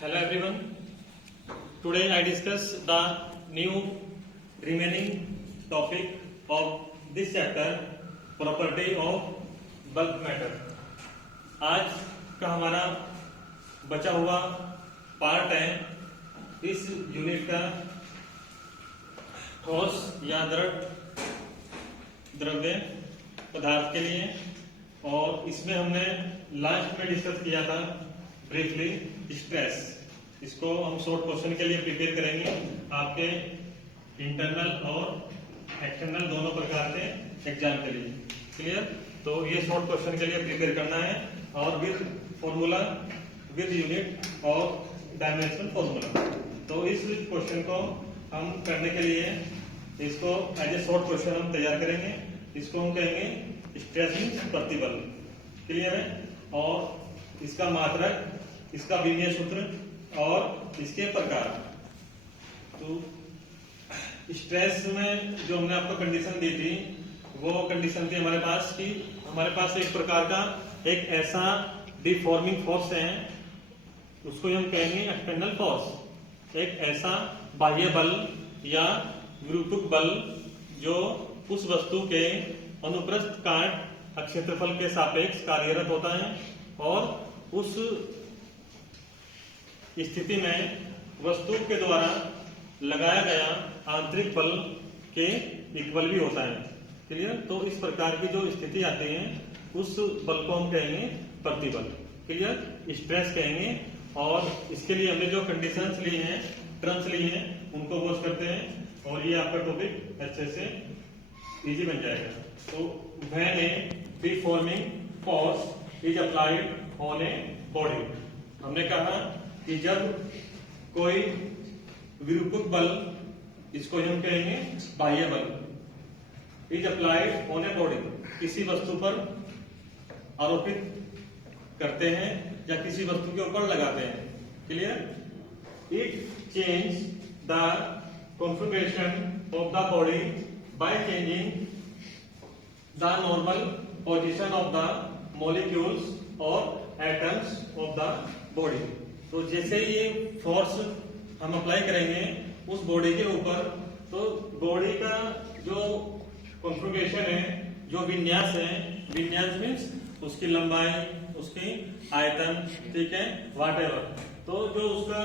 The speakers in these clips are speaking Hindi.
Hello everyone. Today I discuss the new remaining topic of this chapter, property of bulk matter. आज का हमारा बचा हुआ पार्ट है इस यूनिट का ठोस या द्रव्य पदार्थ के लिए, और इसमें हमने लास्ट में डिस्कस किया था ब्रीफली स्ट्रेस। इसको हम शॉर्ट क्वेश्चन के लिए प्रिपेयर करेंगे आपके इंटरनल और एक्सटर्नल दोनों प्रकार के एग्जाम के लिए। क्लियर? तो ये शॉर्ट क्वेश्चन के लिए प्रिपेयर करना है और विद फॉर्मूला, विद यूनिट और डायमेंशनल फॉर्मूला। तो इस क्वेश्चन को हम करने के लिए इसको एज ए शॉर्ट क्वेश्चन हम तैयार करेंगे। इसको हम कहेंगे स्ट्रेस मींस प्रतिबल। क्लियर है? और इसका मात्रक, इसका विमीय सूत्र और इसके प्रकार। तो स्ट्रेस में जो हमने आपको कंडीशन दी थी वो कंडीशन थी हमारे पास कि हमारे पास एक प्रकार का एक ऐसा डिफॉर्मिंग फोर्स है, उसको हम कहेंगे एक्सटर्नल फोर्स। एक ऐसा बाह्य बल या विरूपक बल जो उस वस्तु के अनुप्रस्थ काट क्षेत्रफल के सापेक्ष कार्यरत होता है, और उस स्थिति में वस्तु के द्वारा लगाया गया आंतरिक बल के इक्वल भी होता है। क्लियर? तो इस प्रकार की जो स्थिति आती है उस बल को हम कहेंगे प्रतिबल। क्लियर? स्ट्रेस कहेंगे। और इसके लिए हमने जो कंडीशंस ली हैं, टर्म्स ली हैं, उनको वॉच करते हैं और ये आपका टॉपिक अच्छे से इजी बन जाएगा। तो when A deforming force is applied on a body, हमने कहा कि जब कोई विरूपक बल, इसको हम कहेंगे बाह्य बल, is applied on a body, किसी वस्तु पर आरोपित करते हैं या किसी वस्तु के ऊपर लगाते हैं। Clear? It change the configuration of the body by changing the normal position of the molecules और एटम्स ऑफ द बॉडी। तो जैसे ये फोर्स हम अप्लाई करेंगे उस बॉडी के ऊपर, तो बॉडी का जो कॉन्फ़िगरेशन है, जो विन्यास है, विन्यास मीन्स उसकी लंबाई, उसकी आयतन, ठीक है, व्हाटएवर, तो जो उसका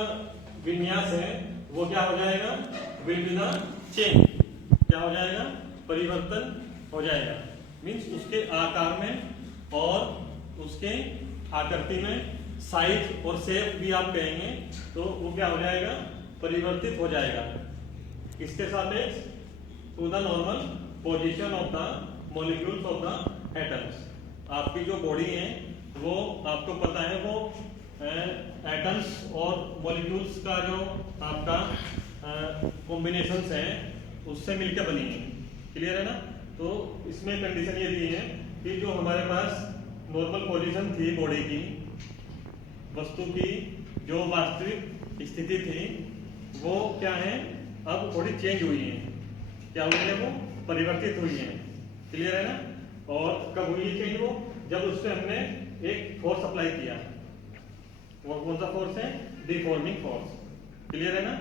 विन्यास है वो क्या हो जाएगा? Will be the change. क्या हो जाएगा? परिवर्तन हो जाएगा। मीन्स उसके आकार में और उसके आकृति में, साइज और शेप भी आप कहेंगे, तो वो क्या हो जाएगा? परिवर्तित हो जाएगा। किसके सापेक्ष? To the normal position of the molecules of the atoms. आपकी जो बॉडी है वो आपको पता है वो एटम्स और मॉलिक्यूल्स का जो आपका कॉम्बिनेशंस है उससे मिलकर बनी है। क्लियर है ना? तो इसमें कंडीशन ये दी है कि जो हमारे पास नॉर्मल पोजीशन थी बॉडी की, वस्तु की जो वास्तविक स्थिति थी वो क्या है? अब थोड़ी चेंज हुई है। क्या हुई है? वो परिवर्तित हुई है। क्लियर है ना? और कब हुई है चेंज? वो जब उससे हमने एक फोर्स अप्लाई किया। वो कौन सा फोर्स है? Deforming force. क्लियर है ना?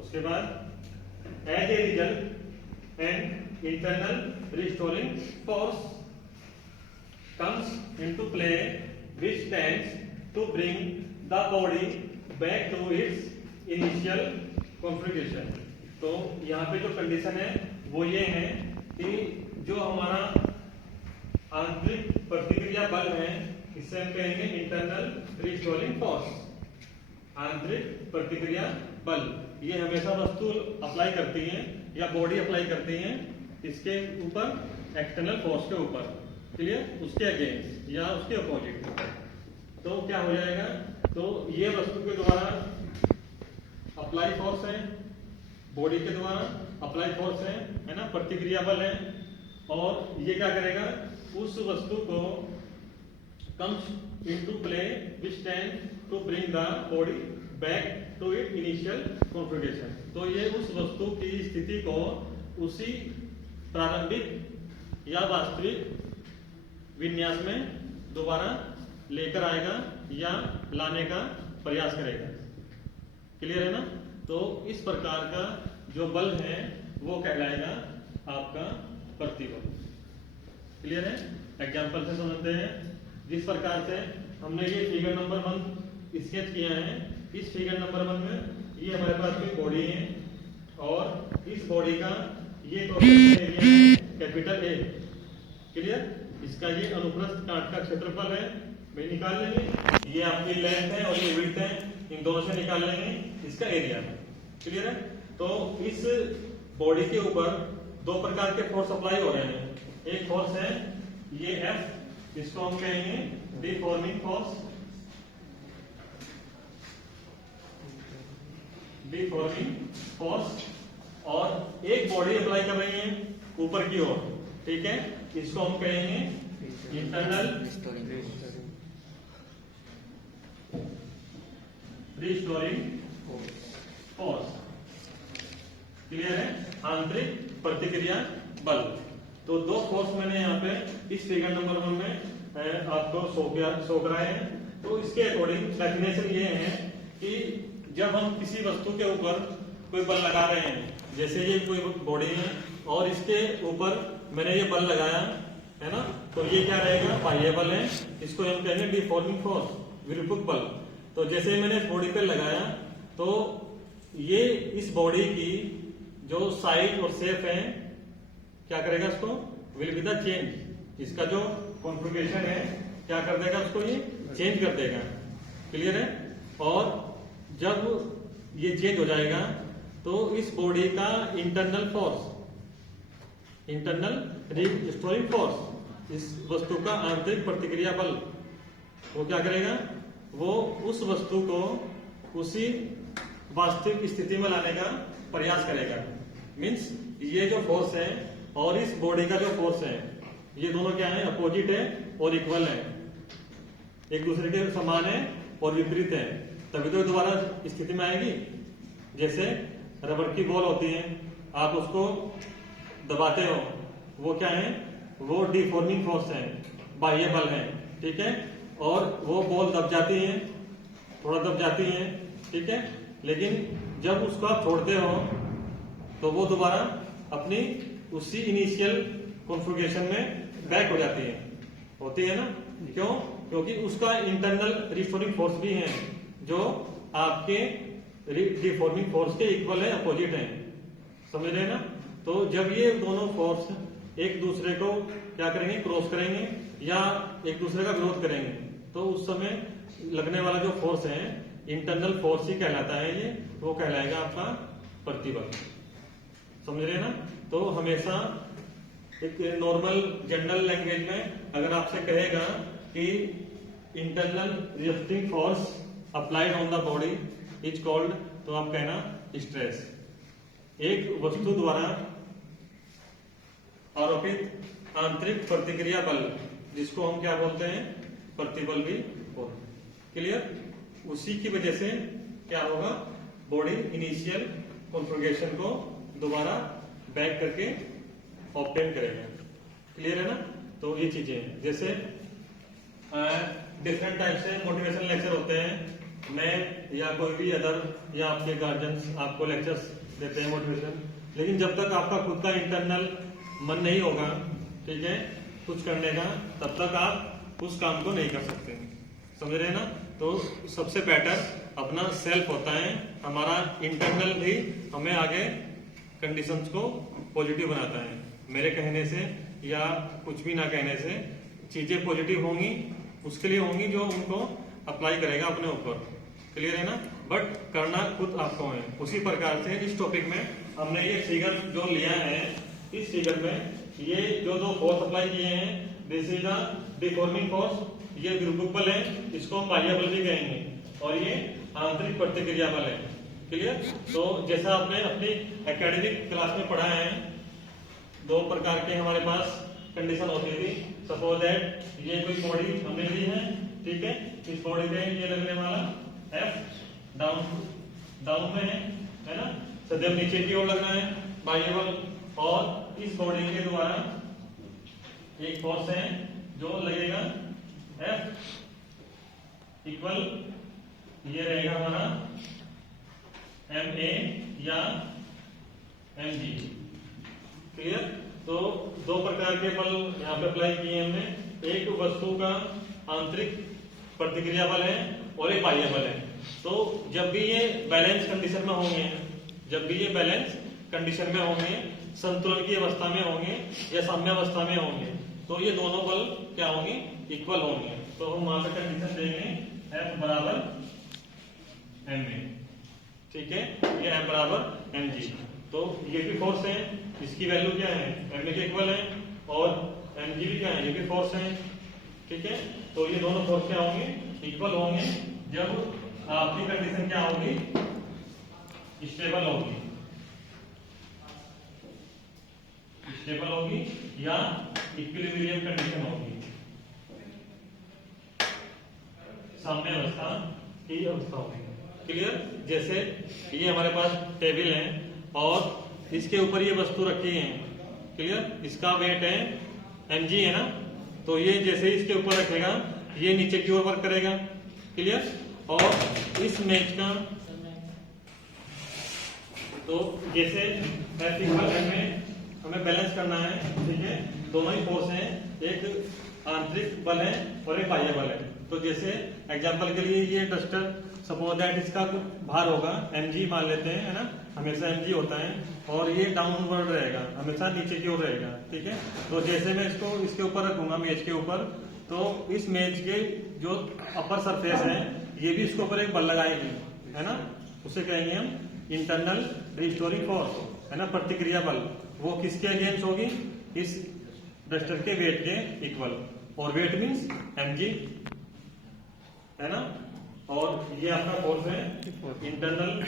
उसके बाद as a result and internal restoring force comes into play which tends to bring the body back to its initial configuration। तो यहाँ पे जो कंडीशन है वो ये है कि जो हमारा आंतरिक प्रतिक्रिया बल है, इसे हम कहेंगे इंटरनल रिस्टोरिंग फोर्स। आंतरिक प्रतिक्रिया बल ये हमेशा वस्तु अप्लाई करती है या बॉडी अप्लाई करती है इसके ऊपर, एक्सटर्नल फोर्स के ऊपर। क्लियर? उसके अगेंस्ट या उसके अपोजिट। तो क्या हो जाएगा? तो ये वस्तु के द्वारा अप्लाई फोर्स है, बॉडी के द्वारा अप्लाई फोर्स है ना, प्रतिक्रिया बल है। और ये क्या करेगा? उस वस्तु को comes into play which tends to bring the body back to it initial configuration. तो ये उस वस्तु की स्थिति को उसी प्रारंभिक या वास्तविक विन्यास में दोबारा लेकर आएगा या लाने का प्रयास करेगा। क्लियर है ना। तो इस प्रकार का जो बल है वो कहलाएगा आपका प्रतिबल। क्लियर है। एग्जाम्पल से समझते हैं। जिस प्रकार से हमने ये फिगर नंबर 1 स्केच किया है, इस फिगर नंबर 1 में ये हमारे पास कोई बॉडी है और इस बॉडी का ये एरिया है कैपिटल ए। क्लियर। इसका ये अनुप्रस्थ काट का क्षेत्रफल है, भाई निकाल लेंगे। ये आपकी लेंथ है और ये विड्थ है, इन दोनों से निकाल लेंगे इसका एरिया। क्लियर है। तो इस बॉडी के ऊपर दो प्रकार के फोर्स अप्लाई हो रहे हैं। एक फोर्स है ये F, इसको हम कहेंगे डिफॉर्मिंग फोर्स, डिफॉर्मिंग फोर्स। और एक बॉडी अप्लाई कर रही है ऊपर की ओर, ठीक है, इसको हम कहेंगे इंटरनल रिस्टोरिंग फोर्स। क्लियर है। आंतरिक प्रतिक्रिया बल। तो दो फोर्स मैंने यहाँ पे इस फिगर नंबर 1 में आपको शो कराए हैं। तो इसके अकॉर्डिंग डेफिनेशन ये है कि जब हम किसी वस्तु के ऊपर कोई बल लगा रहे हैं, जैसे ये कोई बॉडी है और इसके ऊपर मैंने ये बल लगाया है ना, तो ये क्या रहेगा, बाह्य बल है, इसको हम कहेंगे डिफॉर्मिंग फोर्स, विरूपक बल। तो जैसे मैंने इस बॉडी पे लगाया तो ये इस बॉडी की जो साइज और शेप है क्या करेगा, इसको विल बी द चेंज। इसका जो कॉन्फ़िगरेशन है क्या कर देगा, उसको ये चेंज कर देगा। क्लियर है। और जब ये चेंज हो जाएगा तो इस बॉडी का internal force, internal restoring force, इस वस्तु का आंतरिक प्रतिक्रिया बल, वो क्या करेगा, वो उस वस्तु को उसी वास्तविक स्थिति में लाने का प्रयास करेगा। मीन्स ये जो फोर्स है और इस बॉडी का जो फोर्स है, ये दोनों क्या है, अपोजिट है और इक्वल है, एक दूसरे के समान है और विपरीत है, तभी तो दोबारा स्थिति में आएगी। जैसे रबर की बॉल होती है, आप उसको दबाते हो, वो क्या है, वो डिफॉर्मिंग फोर्स है, बाह्य बल है, ठीक है। और वो बॉल दब जाती है, थोड़ा दब जाती है, ठीक है, लेकिन जब उसको आप छोड़ते हो तो वो दोबारा अपनी उसी इनिशियल कॉन्फ़िगरेशन में बैक हो जाती है, होती है ना। क्यों? क्योंकि उसका इंटरनल रिस्टोरिंग फोर्स भी है जो आपके डिफॉर्मिंग फोर्स के इक्वल है, अपोजिट है। समझ रहे हैं ना। तो जब ये दोनों फोर्स एक दूसरे को क्या करेंगे, क्रॉस करेंगे या एक दूसरे का विरोध करेंगे, तो उस समय लगने वाला जो फोर्स है इंटरनल फोर्स ही कहलाता है, ये वो कहलाएगा आपका प्रतिबल। समझ रहे हैं ना। तो हमेशा एक नॉर्मल जनरल लैंग्वेज में अगर आपसे कहेगा कि internal reacting force applied on the body is called, तो आप कहना स्ट्रेस। एक वस्तु द्वारा आरोपित आंतरिक प्रतिक्रिया बल, जिसको हम क्या बोलते हैं, प्रतिबल भी बोलते हैं। क्लियर। उसी की वजह से क्या होगा, बॉडी इनिशियल कॉन्फ़िगरेशन को दोबारा बैक करके ऑब्टेन करेगा। क्लियर है ना। तो ये चीजें हैं। जैसे डिफरेंट टाइप से मोटिवेशन लेक्चर होते हैं, मैं या कोई भी अदर या आपके गार्जियंस आपको लेक्चर्स देते हैं मोटिवेशन, लेकिन जब तक आपका खुद का इंटरनल मन नहीं होगा, ठीक है, कुछ करने का, तब तक आप उस काम को नहीं कर सकते। समझ रहे हैं ना। तो सबसे बेटर अपना सेल्फ होता है, हमारा इंटरनल ही हमें आगे कंडीशंस को पॉजिटिव बनाता है। मेरे कहने से या कुछ भी ना कहने से चीजें पॉजिटिव होंगी, उसके लिए होंगी जो उनको अप्लाई करेगा अपने ऊपर। क्लियर है ना। बट करना खुद आपको है। उसी प्रकार से इस टॉपिक में हमने ये फिगर जो लिया है, इस फिगर में ये जो दो फोर्स अप्लाई किए हैं, this is the deforming force, ये विरूपक बल है, इसको हम बाह्य बल भी कहेंगे, और ये आंतरिक प्रतिक्रिया बल है। क्लियर। तो जैसा आपने अपनी एकेडमिक क्लास में पढ़ा है, दो प्रकार के हमारे पास कंडीशन होती थी। सपोज दैट ये कोई बॉडी हमने ली है, ठीक है, इस बॉडी पे ये लगने वाला F डाउन में है ना, सदैव नीचे की ओर लगना है बाह्य बल, और इस बॉडी के द्वारा एक फोर्स है जो लगेगा F इक्वल, ये रहेगा हमारा MA या MG। क्लियर? तो दो प्रकार के बल यहाँ पे अप्लाई किए हमने, एक वस्तु का आंतरिक प्रतिक्रिया बल है और एक बाह्य बल है। तो जब भी ये बैलेंस कंडीशन में होंगे, जब भी ये बैलेंस कंडीशन में होंगे, संतुलन की अवस्था में होंगे या साम्य अवस्था में होंगे, तो ये दोनों बल क्या होंगे? इक्वल होंगे। तो हम वहां पे कंडीशन देंगे F बराबर ma। ठीक है, ये F बराबर mg। तो ये भी फोर्स है, इसकी वैल्यू क्या है? ma के इक्वल है, और mg भी क्या है? ये भी फोर्स है। ठीक है, तो ये दोनों फोर्स क्या होंगे? इक्वल होंगे जब आपकी कंडीशन क्या होगी? स्टेबल होगी, स्टेबल होगी या इक्विलिब्रियम कंडीशन होगी, साम्य अवस्था की अवस्था होगी। क्लियर? जैसे ये हमारे पास टेबल है और इसके ऊपर ये वस्तु रखी है। क्लियर? इसका वेट है mg है ना, तो ये जैसे इसके ऊपर रखेगा ये नीचे की ओर वर्क करेगा। क्लियर? और इस मेज का तो जैसे F इक्वल m हमें बैलेंस करना है। ठीक है, दोनों ही फोर्स हैं, एक आंतरिक बल है और एक बाह्य बल है। तो जैसे एग्जांपल के लिए ये डस्टर सपोज दैट इसका भार होगा mg मान लेते हैं, है ना, हमेशा mg होता है, और ये डाउनवर्ड रहेगा, हमेशा नीचे की ओर रहेगा। ठीक है, तो जैसे मैं इसको इसके ऊपर रखूंगा मेज के ऊपर, तो इस मेज के जो अपर सरफेस है ये भी इसके ऊपर एक बल लगाएगी, है ना, उसे कहेंगे हम इंटरनल रिस्टोरिंग फोर्स, है ना, प्रतिक्रिया बल। वो किसके अगेंस्ट होगी? इस डस्टर के वेट के इक्वल, और वेट मीन्स mg, है ना। और ये आपका फोर्स है इंटरनल,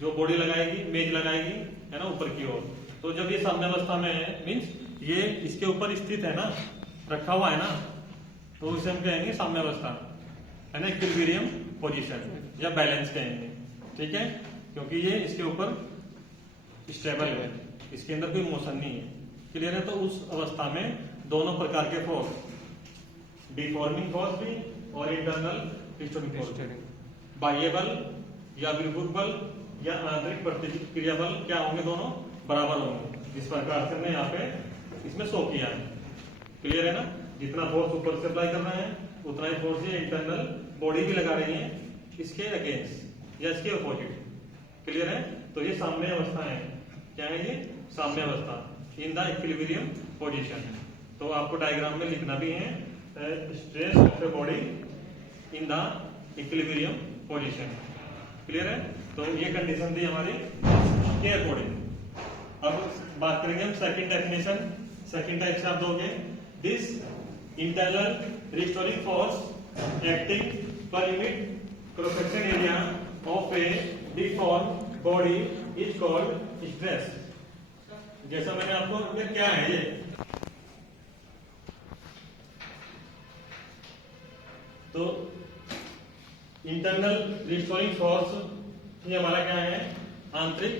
जो बॉडी लगाएगी, मेज लगाएगी, है ना, ऊपर की ओर। तो जब ये साम्यावस्था में है, मीन्स ये इसके ऊपर स्थित है ना, रखा हुआ है ना, तो इसे हम कहेंगे साम्यावस्था, है ना, इक्विलिब्रियम पोजीशन या बैलेंस कहेंगे। ठीक है, क्योंकि ये इसके ऊपर स्टेबल है, इसके अंदर कोई मोशन नहीं है। क्लियर है? तो उस अवस्था में दोनों प्रकार के फोर्स, डिफॉर्मिंग फोर्स भी और इंटरनल रिस्टोरिंग फोर्स, बाह्य बल या विरूपक बल या आंतरिक प्रतिक्रिया बल क्या होंगे? दोनों बराबर होंगे। जिस प्रकार से हमने यहाँ पे इसमें शो किया है। क्लियर है ना? जितना फोर्स ऊपर से अप्लाई कर रहे हैं उतना ही फोर्स ये इंटरनल बॉडी भी लगा रही है इसके अगेंस्ट या इसके अपोजिट। क्लियर है? तो ये साम्य अवस्था है। क्या है ये? साम्य अवस्था इन द इक्विलिब्रियम पोजीशन। तो आपको डायग्राम में लिखना भी है, stress of the body in the equilibrium position. Clear है? तो ये कंडीशन थी हमारी के अकॉर्डिंग। अब बात करेंगे हम सेकंड डेफिनेशन। सेकंड टाइप से आप दोगे, this internal restoring force acting per unit cross section area of A deform body is called stress. जैसा मैंने आपको, क्या है ये? तो इंटरनल रिस्टोरिंग फोर्स ये हमारा क्या है? आंतरिक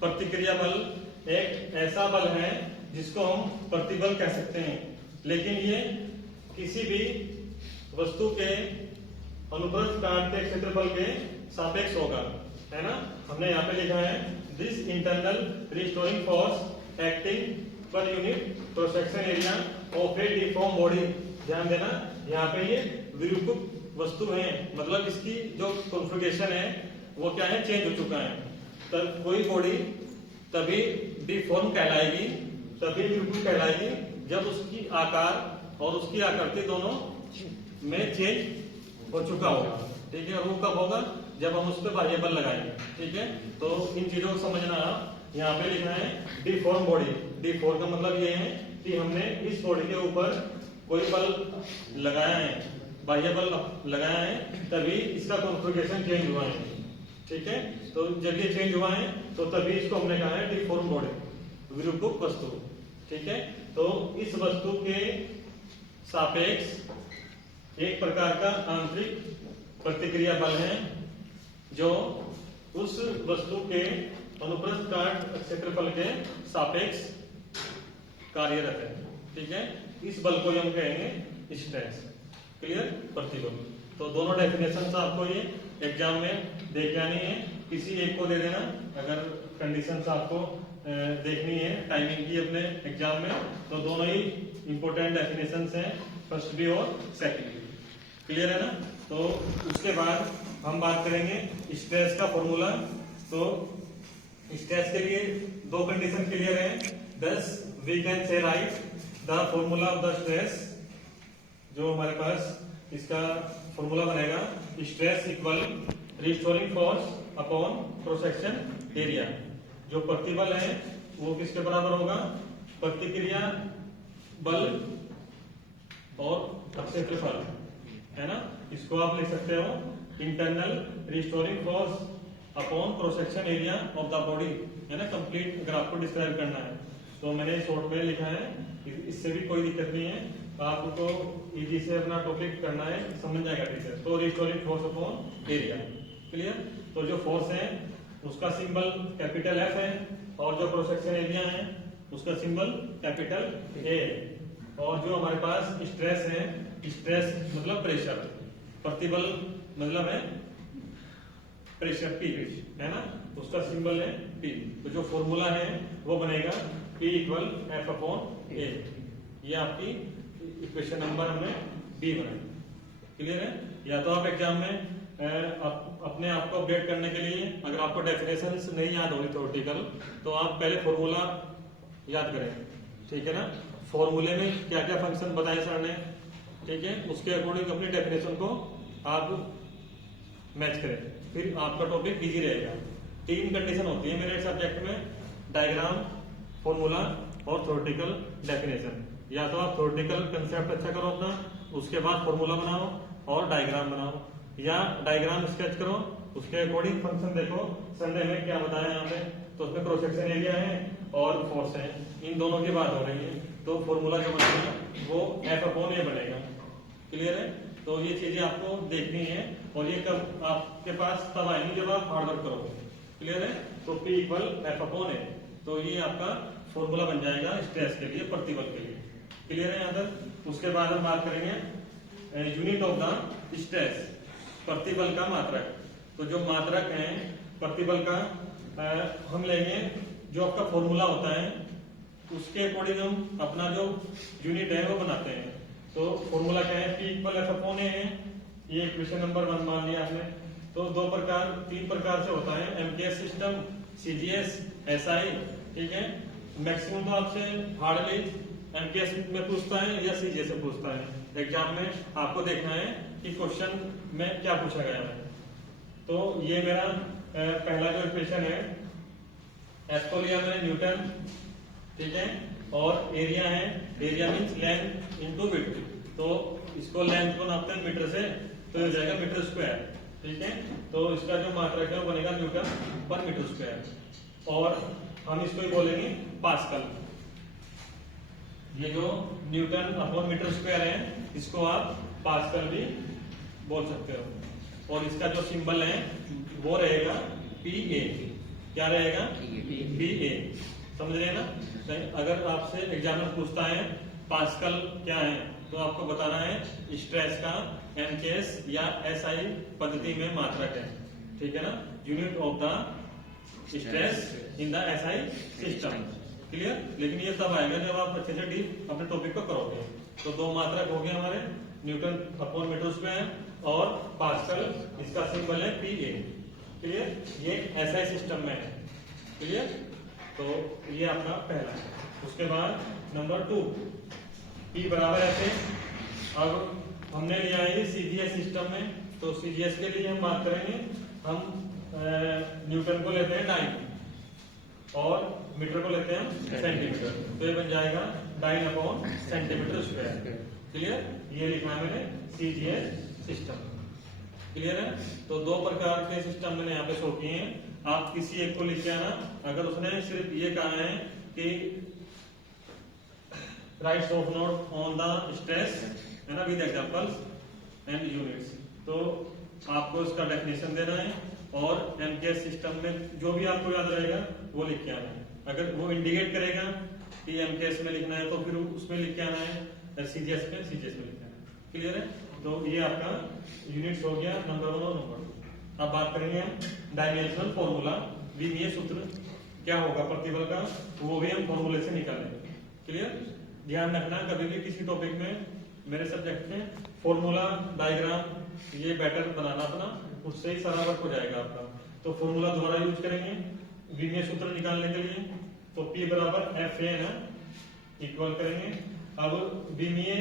प्रतिक्रिया बल। एक ऐसा बल है जिसको हम प्रतिबल कह सकते हैं, लेकिन ये किसी भी वस्तु के अनुप्रस्थ काट के क्षेत्रफल के सापेक्ष होगा, है ना। हमने यहाँ पे लिखा है this internal restoring force acting per unit cross section area of A deform body. ध्यान देना, यहाँ पे ये विरूपक वस्तु है, मतलब इसकी जो कॉन्फ़िगरेशन है वो क्या है? चेंज हो चुका है। तब कोई बॉडी तभी डिफॉर्म कहलाएगी, तभी विरूपक कहलाएगी जब उसकी आकार और उसकी आकृति दोनों में चेंज हो चुका होगा। ठीक है, और वो कब होगा? जब हम उस पर बाह्य बल लगाएंगे। ठीक है, तो इन चीजों को समझना आप। यहाँ पे लिखना है डिफॉर्म बॉडी। डिफॉर्म का मतलब ये है कि हमने इस बॉडी के ऊपर कोई बल लगाया है, बाह्य बल लगाया है, तभी इसका कॉन्फ़िगरेशन चेंज हुआ है। ठीक है, तो जब ये चेंज हुआ है तो तभी इसको हमने कहा है डिफॉर्म बॉडी, विरूपक वस्तु। ठीक है, तो इस वस्तु के सापेक्ष एक प्रकार का आंतरिक प्रतिक्रिया बल है जो उस वस्तु के अनुप्रस्थ काट क्षेत्रफल के सापेक्ष कार्यरत है। ठीक है, इस बल को हम कहेंगे स्ट्रेस। क्लियर? प्रतिबल। तो दोनों डेफिनेशन आपको ये एग्जाम में देख आनी है, किसी एक को दे देना अगर कंडीशंस आपको देखनी है टाइमिंग की अपने एग्जाम में, तो दोनों ही इंपॉर्टेंट डेफिनेशंस हैं, फर्स्ट भी और सेकंड भी। क्लियर है ना? तो उसके बाद हम बात करेंगे स्ट्रेस का फॉर्मूला। तो स्ट्रेस के लिए दो कंडीशन क्लियर है, thus we can say write the formula of the stress. जो हमारे पास इसका फॉर्मूला बनेगा, stress equal restoring force upon cross section area. जो प्रतिबल है वो किसके बराबर होगा? प्रतिक्रिया बल और क्षेत्रफल, है ना? इसको आप लिख सकते हो internal restoring force upon cross section area of the body, है ना? कंप्लीट अगर आपको डिस्क्राइब करना है तो मैंने शॉर्ट में लिखा है, इससे भी कोई दिक्कत नहीं है, आपको इजी से अपना टॉपिक करना है, समझ जाएगा टीचर। तो restoring force upon area, clear? तो जो फोर्स है उसका सिंबल कैपिटल एफ है और जो क्रॉस सेक्शन एरिया है उसका सिंबल कैपिटल ए। और जो हमारे पास स्ट्रेस है, स्ट्रेस मतलब प्रेशर, प्रतिबल मतलब है प्रेशर पी, है ना? उसका सिंबल है पी। तो जो फॉर्मूला है वो बनेगा P इक्वल एफ अपॉन ए। ये आपकी इक्वेशन नंबर हमने बी बनाई। क्लियर है? या तो आप एग्जाम में अपने आप को अपडेट करने के लिए, अगर आपको डेफिनेशंस नहीं याद होगी थ्योरेटिकल, तो आप पहले फॉर्मूला याद करें, ठीक है ना? फॉर्मूले में क्या क्या फंक्शन बताए सर ने, ठीक है? उसके अकॉर्डिंग अपनी डेफिनेशन को आप मैच करें, फिर आपका टॉपिक इजी रहेगा। 3 कंडीशन होती है मेरे सब्जेक्ट में, डायग्राम, फॉर्मूला और थ्योरेटिकल डेफिनेशन। या तो आप थ्योरेटिकल कंसेप्ट अच्छा करो अपना, उसके बाद फॉर्मूला बनाओ और डायग्राम बनाओ, या डायग्राम स्केच करो, उसके अकॉर्डिंग फंक्शन देखो संडे में क्या बताया यहाँ पे, तो उसमें क्रॉस सेक्शन एरिया है और फोर्स है, इन दोनों की बात हो रही है। तो फॉर्मूला जो बनेगा वो एफ अपॉन ए बनेगा। क्लियर है? तो ये चीजें आपको देखनी है और ये कब आपके पास तब आएंगी जब आप हार्डवर्क करोगे। क्लियर है? तो P इक्वल एफ अपॉन ए, तो ये आपका फॉर्मूला बन जाएगा स्ट्रेस के लिए, प्रतिबल के लिए। क्लियर है यहाँ तक? उसके बाद हम बात करेंगे यूनिट ऑफ द स्ट्रेस, प्रतिबल का मात्रक। तो जो मात्रक है प्रतिबल का हम लेंगे, जो आपका फॉर्मूला होता है उसके अकॉर्डिंग हम अपना जो यूनिट है वो बनाते हैं। तो फॉर्मूला क्या है? P इक्वल एफ अपॉन ए है, ये इक्वेशन नंबर 1 मान लिया आपने। तो 3 प्रकार से होता है, एमकेएस सिस्टम, सीजीएस, एसआई, ठीक है? मैक्सिमम तो आपसे हार्डली एमकेएस में पूछता है या सीजीएस से पूछता है। एग्जाम में आपको देखना है कि क्वेश्चन में क्या पूछा गया है। तो ये मेरा पहला जो इक्वेशन है, एफ को लिया मैंने न्यूटन, ठीक है? और एरिया है, area means length into width, तो इसको लेंथ को नापते हैं मीटर से, तो ये हो जाएगा मीटर स्क्वायर, ठीक है? तो इसका जो मात्रक है वो बनेगा न्यूटन पर मीटर स्क्वायर, और हम इसको ही बोलेंगे पास्कल। ये जो न्यूटन अपॉन मीटर स्क्वायर है इसको आप पास्कल भी बोल सकते हो। और इसका जो सिंबल है वो रहेगा PA। क्या रहेगा? PA। समझ रहे हैं ना? अगर आपसे एग्जामिनर पूछता है पास्कल क्या है, तो आपको बताना है स्ट्रेस का एमकेएस या एसआई पद्धति में मात्रक है, ठीक है ना? Unit of the stress in the SI system. Clear? लेकिन ये तब आएगा जब आप अच्छे से डीप अपने टॉपिक को करोगे। तो 2 मात्रक हो गए हमारे, न्यूटन अपॉन मीटर स्क्वायर और पास्कल, इसका सिंबल है PA। क्लियर? ये एसआई सिस्टम में है। क्लियर? तो ये आपका पहला है। उसके बाद नंबर 2, P बराबर ऐसे। अब हमने लिया है सीजीएस सिस्टम में, तो सीजीएस के लिए हम बात करेंगे, हम न्यूटन को लेते हैं डाइन और मीटर को लेते हैं सेंटीमीटर, तो ये बन जाएगा dyne upon centimetre square. Clear? ये लिखा है मैंने सीजीएस सिस्टम। क्लियर है? तो 2 प्रकार के सिस्टम मैंने यहाँ पे शो किए हैं, आप किसी एक को लिख के आना। अगर उसने सिर्फ ये कहा है कि right short note on the stress, है ना, विद एग्जांपल्स एंड यूनिट्स, तो आपको इसका डेफिनेशन देना है और एमकेएस सिस्टम में जो भी आपको याद रहेगा वो लिख के आना है। अगर वो इंडिकेट करेगा कि एमकेएस में लिखना है तो फिर उसमें लिख के आना है, सीजीएस में लिख के आना है। क्लियर है? तो ये आपका यूनिट्स हो गया नंबर 1 और नंबर 2। अब बात करेंगे हम डायमेंशनल फॉर्मूला, विमीय सूत्र क्या होगा प्रतिबल का, वो भी हम फॉर्मूले से निकालेंगे। क्लियर? ध्यान रखना कभी भी किसी टॉपिक में मेरे सब्जेक्ट में फॉर्मूला डायग्राम ये बेटर बनाना अपना, उससे ही सारा वर्क हो जाएगा आपका। तो फॉर्मूला दोबारा यूज करेंगे विमीय सूत्र निकालने के लिए। तो P बराबर एफ ए ना इक्वल करेंगे। अब विमीय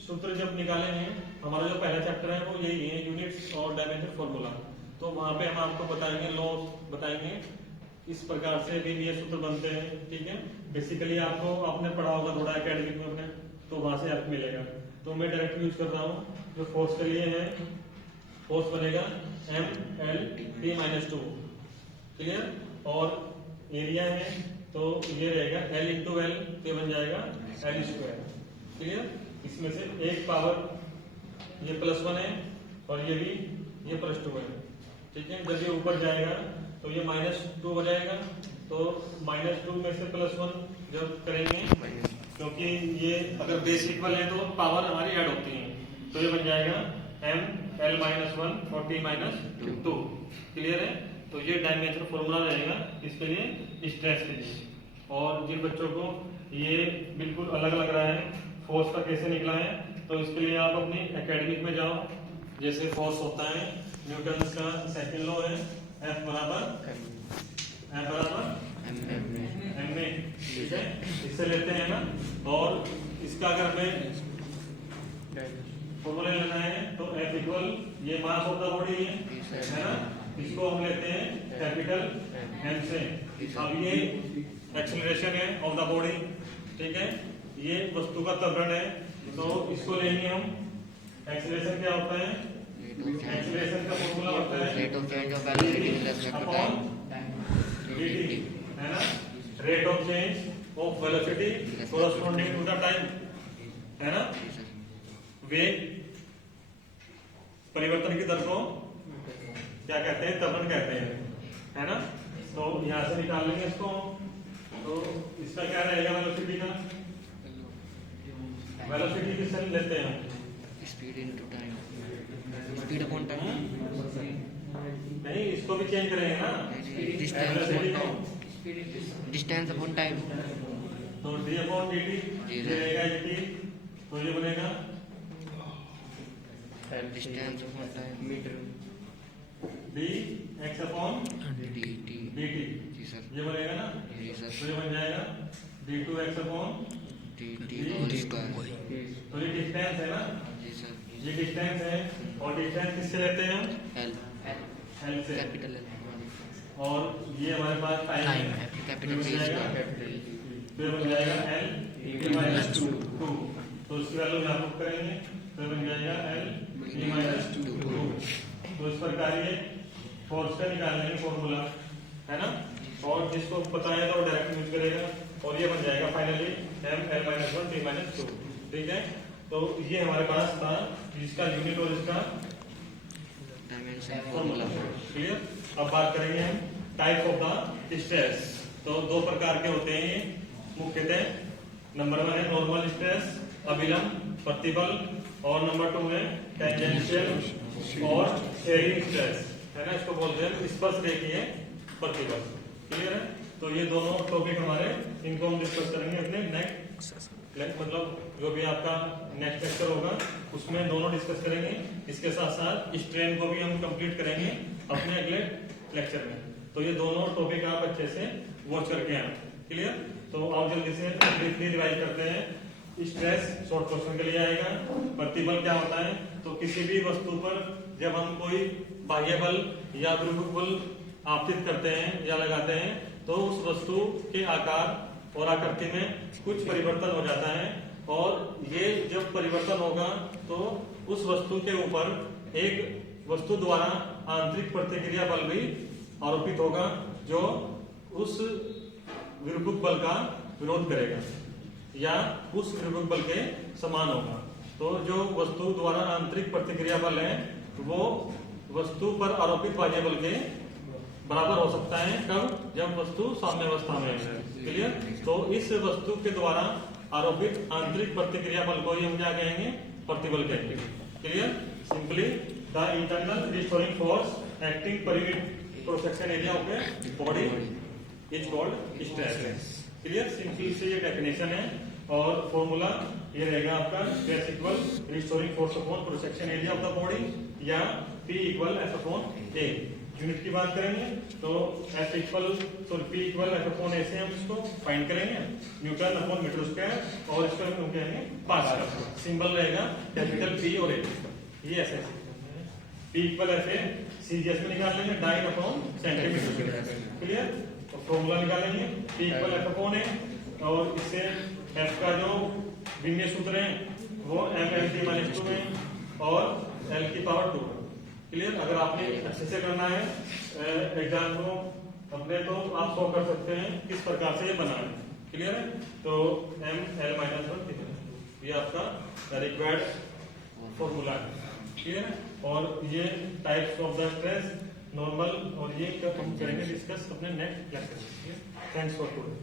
सूत्र जब निकालेंगे, हमारा जो पहला चैप्टर है वो यही है, यूनिट्स और डायमेंशन फॉर्मूला। तो वहां पे हम आपको बताएंगे, लॉ बताएंगे इस प्रकार से विमीय सूत्र बनते हैं। ठीक है, बेसिकली आपको आपने पढ़ा होगा थोड़ा एकेडमिक में अपने, तो वहां से आपको मिलेगा। तो मैं डायरेक्ट यूज कर रहा हूँ, जो फोर्स के लिए है, फोर्स बनेगा M/L/P-2। क्लियर? और एरिया है तो ये रहेगा L/L, ये बन जाएगा L²। क्लियर? इसमें से एक पावर ये +1 है और ये भी ये +2 है। ठीक है, जब ये ऊपर जाएगा तो ये -2 हो जाएगा। तो -2 में से +1 जब करेंगे, क्योंकि ये अगर बेस इक्वल है तो पावर हमारी ऐड होती है, तो ये बन जाएगा M/L-1 और T-2। क्लियर है? तो ये डायमेंशन फॉर्मूला रहेगा इसके लिए, स्ट्रेस के लिए। और जिन बच्चों को ये बिल्कुल अलग लग रहा है फोर्स का कैसे निकला है, तो इसके लिए आप अपनी एकेडमिक में जाओ। जैसे फोर्स होता है, न्यूटन का सेकंड लॉ है, F बराबर ma। ठीक है, इससे लेते हैं ना। और इसका अगर हमें फॉर्मूला लेना है तो F इक्वल ये मास ऑफ द बॉडी है ना, इसको हम लेते हैं कैपिटल M से। अब ये एक्सेलरेशन है ऑफ द बॉडी। ठीक है, ये वस्तु का त्वरण है, तो इसको लेंगे हम। एक्सेलरेशन क्या होता है? एक्सेलरेशन का फॉर्मूला होता है rate of change of velocity upon dt, है ना। Rate of change of velocity corresponding to the time, है ना। वेग परिवर्तन की दर को क्या कहते हैं? त्वरण कहते हैं, है ना। तो यहां से निकाल लेंगे इसको। तो इसका क्या रहेगा वेलोसिटी का? वेलोसिटी किससे लेते हैं? Speed into time, speed upon time. नहीं, इसको भी चेंज करेंगे ना, वेलोसिटी को। डिस्टेंस अपॉन टाइम, तो d अपॉन dt ये रहेगा dt, तो ये बनेगा distance upon time metre dx upon dt। dt, जी सर, ये बनेगा ना। जी सर, तो ये बन जाएगा d2x upon dt whole square. तो ये डिस्टेंस है ना, जी सर, ये डिस्टेंस है। और डिस्टेंस किससे लेते हैं हम? एल L से। कैपिटल एल, और ये हमारे पास टाइम है, कैपिटल टी स्क्वायर। तो ये बन जाएगा L/T-2। तो इसकी वैल्यू यहाँ पुट करेंगे, तो बन जाएगा L/T-2। तो इस प्रकार ये फोर्स का निकालने का फॉर्मूला है ना। और जिसको पता है तो डायरेक्ट यूज करेगा, और ये बन जाएगा फाइनली M/L-1 T-2। ठीक है, तो ये हमारे पास था इसका यूनिट और इसका डायमेंशन फॉर्मूला। फॉर्मूला। क्लियर? अब बात करेंगे हम टाइप ऑफ द स्ट्रेस। तो दो प्रकार के होते हैं ये मुख्यतः। नंबर 1 है नॉर्मल स्ट्रेस, अभिलंब प्रतिबल, और नंबर 2 है टेंजेंशियल और शेयरिंग स्ट्रेस, है ना। इसको बोलते हैं स्पर्श रेखीय प्रतिबल। क्लियर है? तो ये दोनों टॉपिक हमारे, इनको हम डिस्कस करेंगे अपने नेक्स्ट, मतलब जो भी आपका नेक्स्ट लेक्चर होगा उसमें दोनों डिस्कस करेंगे। इसके साथ साथ स्ट्रेन को भी हम कंप्लीट करेंगे अपने अगले लेक्चर में। तो ये दोनों टॉपिक आप अच्छे से वॉच करके आए। क्लियर? तो आप जल्दी से ब्रीफली रिवाइज करते हैं। स्ट्रेस शॉर्ट क्वेश्चन के लिए आएगा। प्रतिबल क्या होता है? तो किसी भी वस्तु पर जब हम कोई बाह्य बल या गुरुत्व बल आपतित करते हैं या लगाते हैं, तो उस वस्तु के आकार और आकृति में कुछ परिवर्तन हो जाता है, और ये जब परिवर्तन होगा तो उस वस्तु के ऊपर एक वस्तु द्वारा आंतरिक प्रतिक्रिया बल भी आरोपित होगा, जो उस विरूपक बल का विरोध करेगा या उस विरूपक बल के समान होगा। तो जो वस्तु द्वारा आंतरिक प्रतिक्रिया बल है वो वस्तु पर आरोपित बाह्य बल के बराबर हो सकता है। कब? जब वस्तु साम्यावस्था में है। क्लियर? तो इस वस्तु के द्वारा आरोपित आंतरिक प्रतिक्रिया बल को ही हम क्या कहेंगे? प्रतिबल कहेंगे। Clear? Simply the internal restoring force acting per unit cross section area of a body is called stress. Clear, simple से ये डेफिनेशन है और फॉर्मूला ये रहेगा आपका stress equal restoring force upon cross section area of the body या P equal F upon A। Unit की बात करेंगे तो F equal sorry P equal F upon A से हम इसको फाइंड करेंगे न्यूटन अपॉन मीटर स्क्वायर और इसको हम कहेंगे पास्कल। सिंबल रहेगा कैपिटल P और A, ये ऐसे P equal F A CGS में निकाल लेंगे dyne upon centimetre square. Clear, तो फॉर्मूला निकालेंगे P equal F upon A और इससे F का जो विमीय सूत्र है वो MLT माइनस 2 है और L की पावर 2 है। क्लियर, अगर आपने अच्छे से करना है एग्जाम को अपने तो आप सॉल्व कर सकते हैं किस प्रकार से ये बना है। क्लियर है, तो ML माइनस 1 ये आपका रिक्वायर्ड फॉर्मूला है। क्लियर है, और ये types of the stress normal और ये हम करेंगे डिस्कस अपने नेक्स्ट क्लास में। Thanks for today.